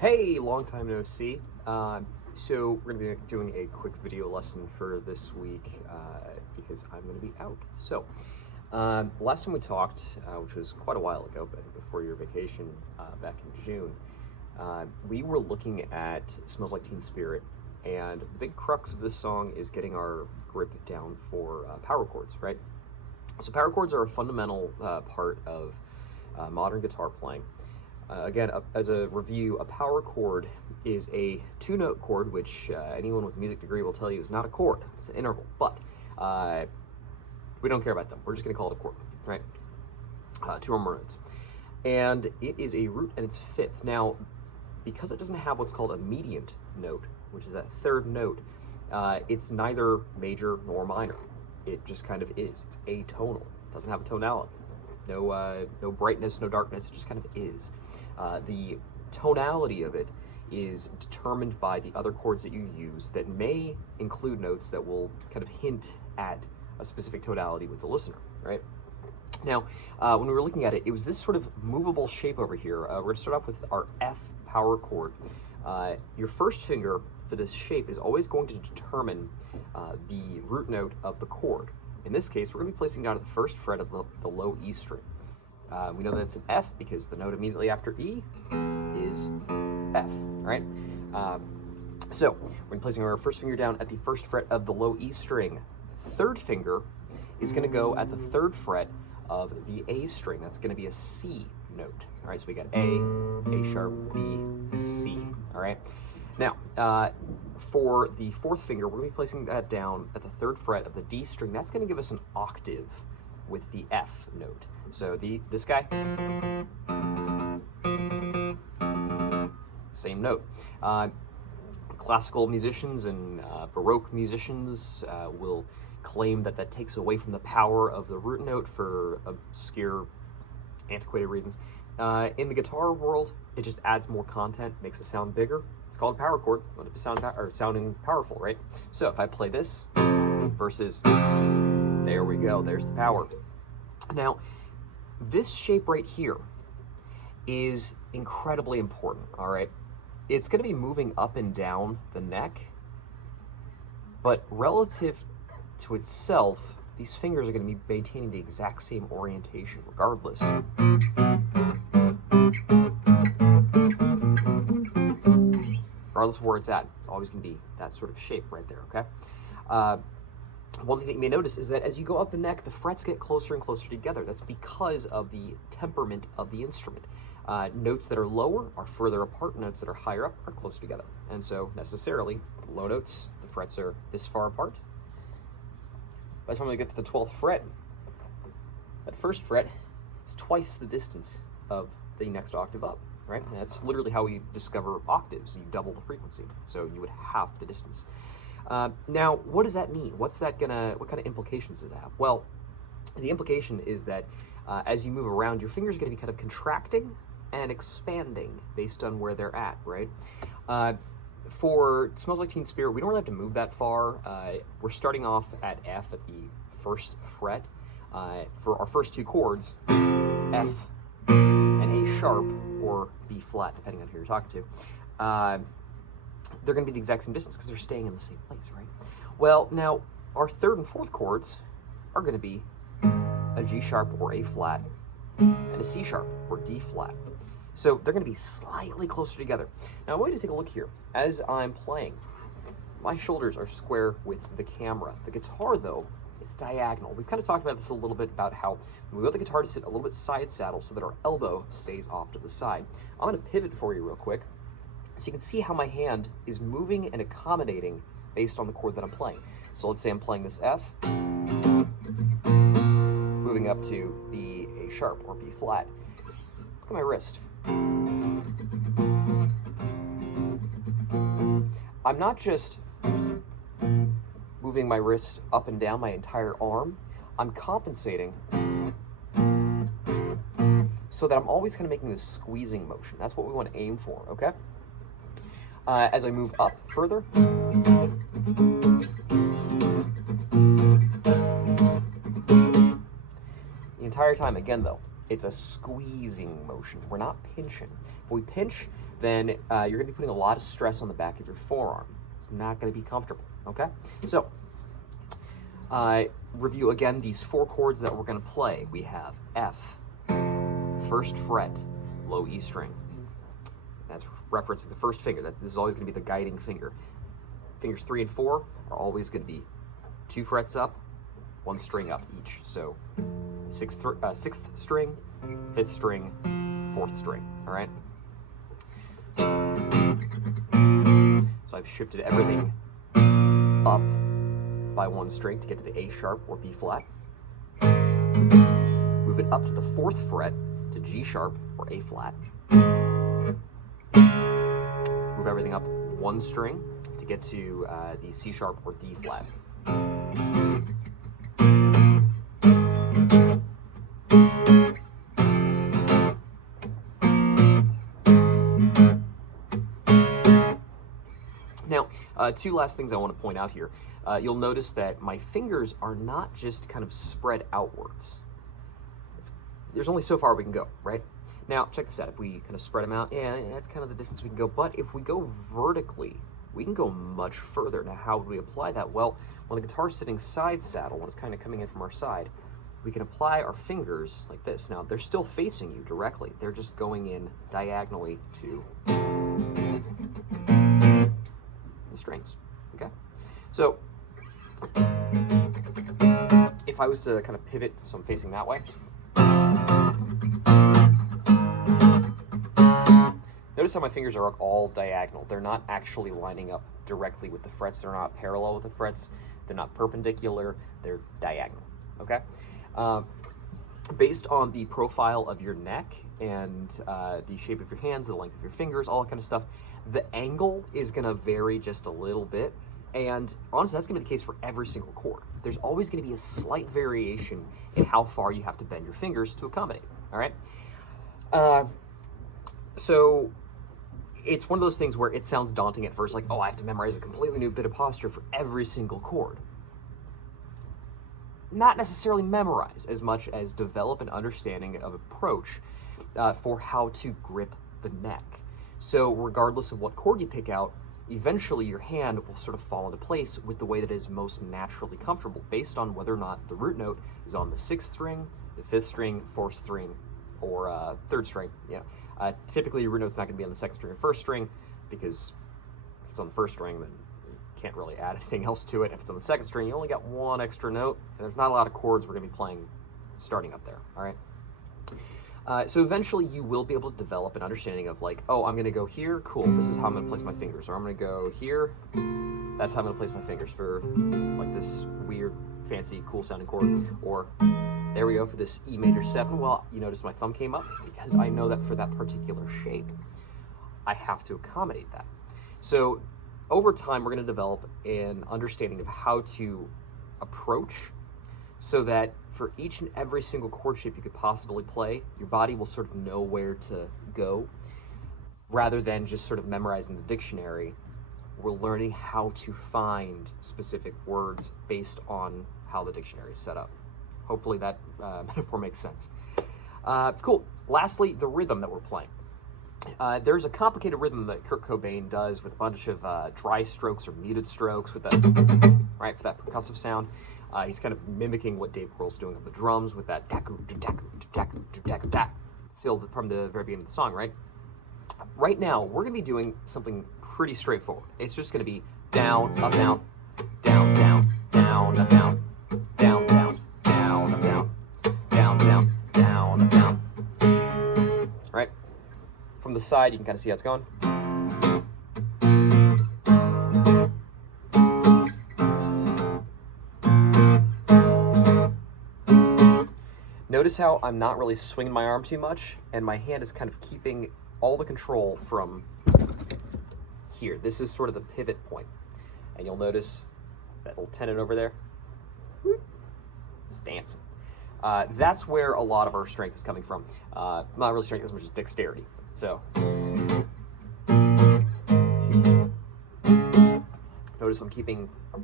Hey, long time no see. So we're going to be doing a quick video lesson for this week because I'm going to be out. So last time we talked, which was quite a while ago, but before your vacation back in June, we were looking at Smells Like Teen Spirit, and the big crux of this song is getting our grip down for power chords, right? So power chords are a fundamental part of modern guitar playing. Again, as a review, a power chord is a two-note chord, which anyone with a music degree will tell you is not a chord, it's an interval, but we don't care about them. We're just going to call it a chord, right? Two or more notes. And it is a root and it's fifth. Now, because it doesn't have what's called a mediant note, which is that third note, it's neither major nor minor. It just kind of is. It's atonal. It doesn't have a tonality. No brightness, no darkness, it just kind of is. The tonality of it is determined by the other chords that you use that may include notes that will kind of hint at a specific tonality with the listener, right? Now, when we were looking at it, it was this sort of movable shape over here. We're going to start off with our F power chord. Your first finger for this shape is always going to determine the root note of the chord. In this case, we're going to be placing down at the first fret of the low E string. We know that it's an F because the note immediately after E is F, right? So we're placing our first finger down at the first fret of the low E string. Third finger is going to go at the third fret of the A string. That's going to be a C note. All right, so we got A sharp, B, C. All right. Now, for the fourth finger, we're going to be placing that down at the third fret of the D string. That's going to give us an octave with the F note. So this guy, same note. Classical musicians and Baroque musicians will claim that that takes away from the power of the root note for obscure, antiquated reasons. In the guitar world, it just adds more content, makes it sound bigger. It's called a power chord. What if it sounding powerful, right? So if I play this versus, there we go, there's the power. Now, this shape right here is incredibly important, all right? It's going to be moving up and down the neck, but relative to itself, these fingers are going to be maintaining the exact same orientation regardless. Regardless of where it's at, it's always going to be that sort of shape right there, okay? One thing that you may notice is that as you go up the neck, the frets get closer and closer together. That's because of the temperament of the instrument. Notes that are lower are further apart, notes that are higher up are closer together. And so necessarily, low notes, the frets are this far apart. By the time we get to the 12th fret, that first fret is twice the distance of the next octave up, right? And that's literally how we discover octaves. You double the frequency, so you would half the distance. Now, what does that mean? What kind of implications does that have? Well, the implication is that as you move around, your fingers are going to be kind of contracting and expanding based on where they're at, right? For Smells Like Teen Spirit, we don't really have to move that far. We're starting off at F at the first fret. For our first two chords, F and A sharp, or B flat, depending on who you're talking to, they're going to be the exact same distance because they're staying in the same place, right? Well, now, our third and fourth chords are going to be a G sharp or A flat and a C sharp or D flat. So they're going to be slightly closer together. Now, I want you to take a look here. As I'm playing, my shoulders are square with the camera. The guitar, though, is diagonal. We've kind of talked about this a little bit about how we want the guitar to sit a little bit side saddle so that our elbow stays off to the side. I'm going to pivot for you real quick so you can see how my hand is moving and accommodating based on the chord that I'm playing. So let's say I'm playing this F, moving up to B, A sharp, or B flat. Look at my wrist. I'm not just moving my wrist up and down my entire arm, I'm compensating so that I'm always kind of making this squeezing motion. That's what we want to aim for, okay? As I move up further, the entire time, again though, it's a squeezing motion. We're not pinching. If we pinch, then you're going to be putting a lot of stress on the back of your forearm. It's not going to be comfortable, okay? So, review again these 4 chords that we're going to play. We have F, 1st fret, low E string. That's referencing the 1st finger. This is always going to be the guiding finger. Fingers 3 and 4 are always going to be 2 frets up, 1 string up each. So 6th string, 5th string, 4th string, all right? So I've shifted everything up by 1 string to get to the A sharp or B flat. Move it up to the 4th fret to G sharp or A flat. Move everything up 1 string to get to the C sharp or D flat. Now, 2 last things I want to point out here. You'll notice that my fingers are not just kind of spread outwards. There's only so far we can go, right? Now, check this out. If we kind of spread them out, yeah, that's kind of the distance we can go. But if we go vertically, we can go much further. Now, how would we apply that? Well, when the guitar's sitting side saddle, when it's kind of coming in from our side, we can apply our fingers like this. Now, they're still facing you directly. They're just going in diagonally to the strings, okay? So, if I was to kind of pivot, so I'm facing that way, notice how my fingers are all diagonal. They're not actually lining up directly with the frets. They're not parallel with the frets. They're not perpendicular. They're diagonal, okay? Based on the profile of your neck and the shape of your hands, the length of your fingers, all that kind of stuff, the angle is going to vary just a little bit. And honestly, that's going to be the case for every single chord. There's always going to be a slight variation in how far you have to bend your fingers to accommodate, all right? So it's one of those things where it sounds daunting at first, like, oh, I have to memorize a completely new bit of posture for every single chord. Not necessarily memorize as much as develop an understanding of approach for how to grip the neck. So regardless of what chord you pick out, eventually your hand will sort of fall into place with the way that is most naturally comfortable based on whether or not the root note is on the 6th string, the 5th string, 4th string, or 3rd string. Typically your root note's not going to be on the 2nd string or 1st string, because if it's on the 1st string, then you can't really add anything else to it. If it's on the 2nd string, you only got 1 extra note, and there's not a lot of chords we're going to be playing starting up there, all right? So eventually you will be able to develop an understanding of like, oh, I'm going to go here, cool, this is how I'm going to place my fingers. Or I'm going to go here, that's how I'm going to place my fingers for like this weird, fancy, cool sounding chord. Or there we go for this E major 7. Well, you notice my thumb came up because I know that for that particular shape, I have to accommodate that. So over time, we're going to develop an understanding of how to approach so that for each and every single chord shape you could possibly play, your body will sort of know where to go, rather than just sort of memorizing the dictionary. We're learning how to find specific words based on how the dictionary is set up. Hopefully that metaphor makes sense. Cool. Lastly, the rhythm that we're playing. There's a complicated rhythm that Kurt Cobain does with a bunch of dry strokes or muted strokes with that, right, for that percussive sound. He's kind of mimicking what Dave Grohl's doing on the drums with that daku, daku, daku, daku, daku, filled from the very beginning of the song, right? Right now, we're going to be doing something pretty straightforward. It's just going to be down, up, down, down, down, down, up, down, down, down, down, up, down, down, down, down, up, down. Right? From the side, you can kind of see how it's going. Notice how I'm not really swinging my arm too much, and my hand is kind of keeping all the control from here. This is sort of the pivot point. And you'll notice that little tendon over there. It's dancing. That's where a lot of our strength is coming from. Not really strength as much as dexterity. So, notice I'm keeping a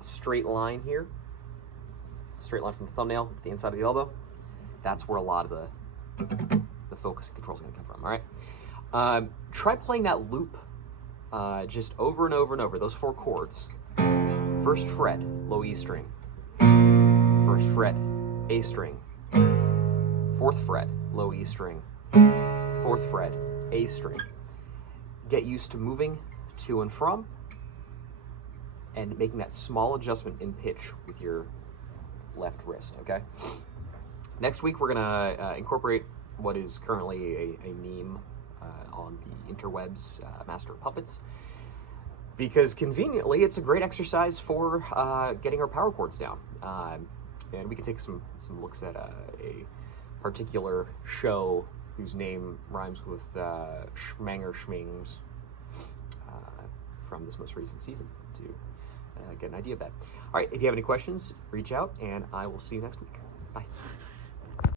straight line here. Straight line from the thumbnail to the inside of the elbow. That's where a lot of the the focus and control is going to come from. All right. Try playing that loop just over and over and over. Those 4 chords. First fret, low E string. First fret, A string. 4th fret, low E string. 4th fret, A string. Get used to moving to and from and making that small adjustment in pitch with your left wrist, okay? Next week, we're gonna incorporate what is currently a meme on the interwebs, Master of Puppets, because conveniently, it's a great exercise for getting our power chords down. And we can take some looks at a particular show whose name rhymes with Schmanger Schmings from this most recent season to get an idea of that. All right, if you have any questions, reach out, and I will see you next week. Bye.